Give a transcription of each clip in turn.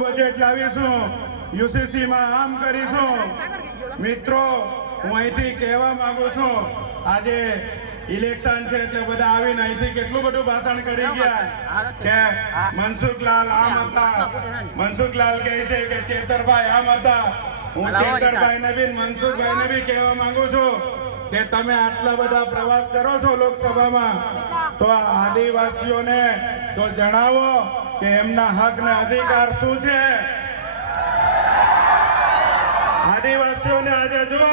Budget લાવીશું, UCC માં આમ કરીશું. મિત્રો, હું અહીંથી કહેવા માંગુ છું, આજે ઇલેક્શન છે એટલે બધા આવીને અહીંથી કેટલું બધું ભાષણ કરી ગયા કે મનસુખલાલ આમ હતા, મનસુખલાલ કહે છે કે ચેતરભાઈ આમ હતા. હું ચેતરભાઈ ને બી મનસુખભાઈ ને બી કહેવા માંગુ છું કે તમે આટલા બધા પ્રવાસ કરો છો લોકસભામાં, તો આદિવાસીઓને તો જણાવો કે એમના હક ને અધિકાર શું છે. આદિવાસીઓને આજે જો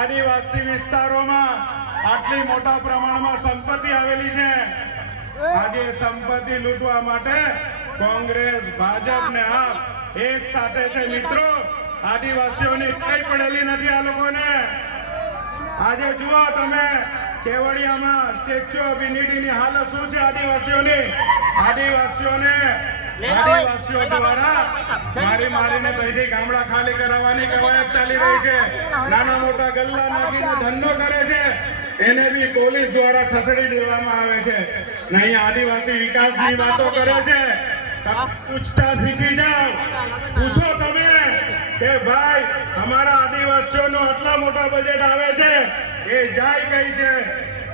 આદિવાસી વિસ્તારોમાં આટલી મોટા પ્રમાણમાં સંપત્તિ આવેલી છે. આજે સંપત્તિ લૂંટવા માટે કોંગ્રેસ, ભાજપ ને આપ એક સાથે છે. મિત્રો, આદિવાસીઓની કઈ પડેલી નથી આ લોકોને. આજે જુઓ તમે કેવડિયામાં સ્ટેચ્યુ ઓફ યુનિટીની હાલત શું છે આદિવાસીઓની. આદિવાસીઓ દ્વારા મારીને બધી ગામડા ખાલી કરાવવાની કવાયત ચાલી રહી છે. નાના મોટા ગલ્લા નાખીને ધંધો કરે છે, એને બી પોલીસ દ્વારા ખસેડી દેવામાં આવે છે. નહીં આદિવાસી વિકાસની વાતો કરે છે. પૂછતા શીખી જાઓ, પૂછો તમે કે ભાઈ અમારા આદિવાસીઓનો આટલા મોટા બજેટ આવે છે એ જાય કઈ છે.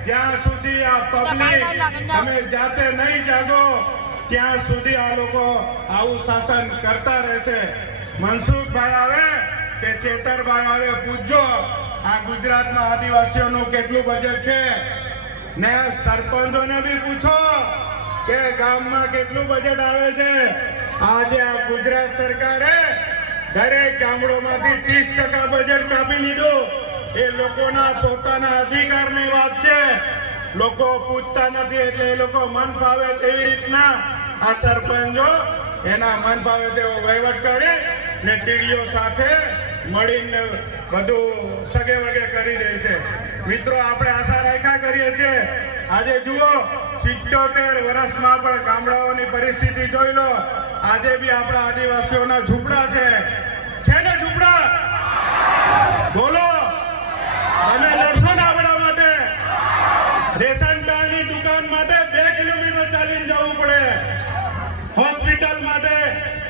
જ્યાં સુધી આ પબ્લિક તમે જાતે નહીં જાગો ત્યાં સુધી આ લોકો આવું શાસન કરતા રહેશે. મનસુખભાઈ આવે કે ચેતરભાઈ આવે, પૂછજો આ ગુજરાતમાં આદિવાસીઓનું કેટલું બજેટ છે. ને સરપંચોને બી પૂછો કે ગામમાં કેટલું બજેટ આવે છે. આજે આ ગુજરાત સરકારે દરેક ગામડોમાંથી 30% બજેટ કાપી લીધું. એ લોકોના પોતાના અધિકારની વાત છે. લોકો પૂછતા નથી એટલે એ લોકો મન ફાવે તેવી રીતના આ સરપંચો એના મન ફાવે તેવો વહીવટ કરે ને ટીડીઓ સાથે મળીને બધું સગે વગે કરી દે છે. મિત્રો, આપણે આશા રાખ્યા કરીએ છીએ. આજે જુઓ 77 વર્ષમાં પણ ગામડાઓની પરિસ્થિતિ જોઈ લો. આજે બી આપણા આદિવાસીઓના ઝૂંપડા છે ને ઝૂંપડા? બોલો, તમે લડશો ને આપણા માટે? રેશન કાર્ડની દુકાન માટે 2 કિલોમીટર ચાલીને જવું પડે, હોસ્પિટલ માટે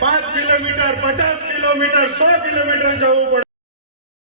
5 કિલોમીટર, 50 કિલોમીટર, 100 કિલોમીટર જવું પડે.